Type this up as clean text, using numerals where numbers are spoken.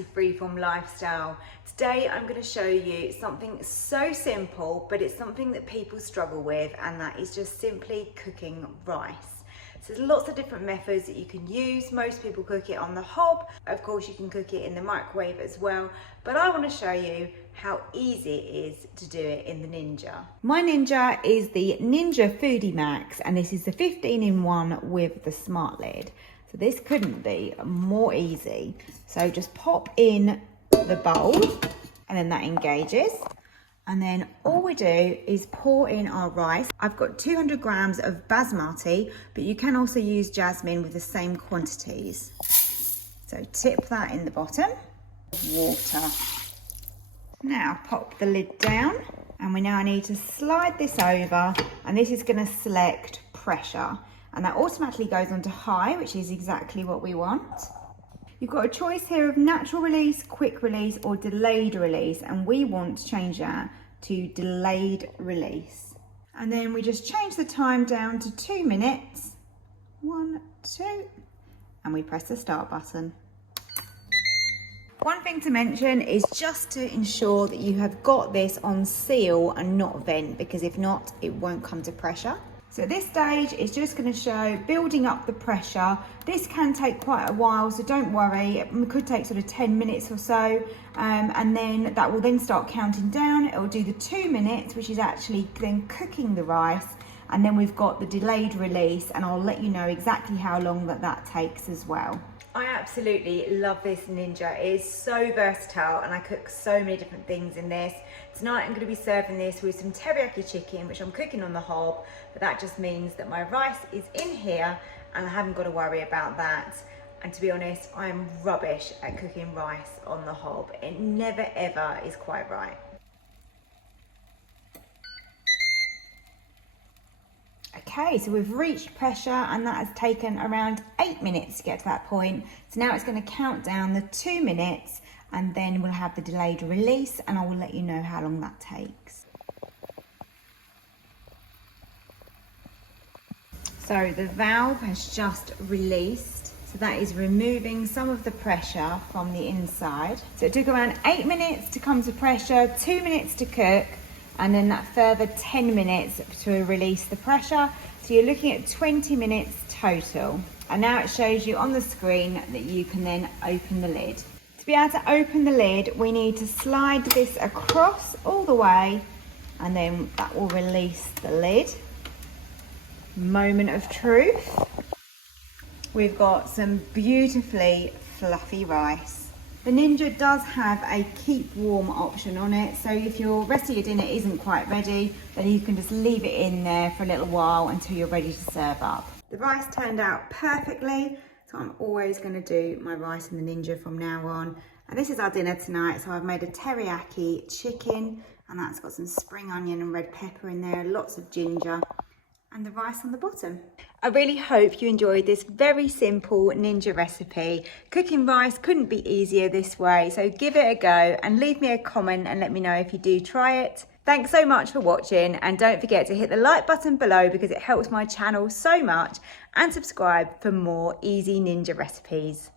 active freeform lifestyle. Today I'm going to show you something so simple, but it's something that people struggle with, and that is just simply cooking rice. So there's lots of different methods that you can use. Most people cook it on the hob. Of course you can cook it in the microwave as well, but I want to show you how easy it is to do it in the Ninja. My Ninja is the Ninja Foodi Max, and this is the 15-in-1 with the smart lid. So this couldn't be more easy. So just pop in the bowl and then that engages. And then all we do is pour in our rice. I've got 200 grams of basmati, but you can also use jasmine with the same quantities. So tip that in the bottom, water. Now pop the lid down, and we now need to slide this over, and this is going to select pressure, and that automatically goes on to high, which is exactly what we want. You've got a choice here of natural release, quick release, or delayed release, and we want to change that to delayed release. And then we just change the time down to 2 minutes. 1, 2, and we press the start button. One thing to mention is just to ensure that you have got this on seal and not vent, because if not, it won't come to pressure. So at this stage, it's just going to show building up the pressure. This can take quite a while, so don't worry. It could take sort of 10 minutes or so. And then that will then start counting down. It will do the 2 minutes, which is actually then cooking the rice. And then we've got the delayed release, and I'll let you know exactly how long that takes as well. I absolutely love this Ninja. It is so versatile, and I cook so many different things in this. Tonight I'm going to be serving this with some teriyaki chicken, which I'm cooking on the hob, but that just means that my rice is in here and I haven't got to worry about that. And to be honest, I am rubbish at cooking rice on the hob. It never ever is quite right. Okay, so we've reached pressure, and that has taken around 8 minutes to get to that point. So now it's going to count down the 2 minutes, and then we'll have the delayed release, and I will let you know how long that takes. So the valve has just released. So that is removing some of the pressure from the inside. So it took around 8 minutes to come to pressure, 2 minutes to cook, and then that further 10 minutes to release the pressure. So you're looking at 20 minutes total. And now it shows you on the screen that you can then open the lid. To be able to open the lid, we need to slide this across all the way, and then that will release the lid. Moment of truth. We've got some beautifully fluffy rice. The Ninja does have a keep warm option on it, so if your rest of your dinner isn't quite ready, then you can just leave it in there for a little while until you're ready to serve up. The rice turned out perfectly, so I'm always going to do my rice in the Ninja from now on. And this is our dinner tonight, so I've made a teriyaki chicken, and that's got some spring onion and red pepper in there, lots of ginger, and the rice on the bottom. I really hope you enjoyed this very simple Ninja recipe. Cooking rice couldn't be easier this way, so give it a go and leave me a comment and let me know if you do try it. Thanks so much for watching, and don't forget to hit the like button below because it helps my channel so much, and subscribe for more easy Ninja recipes.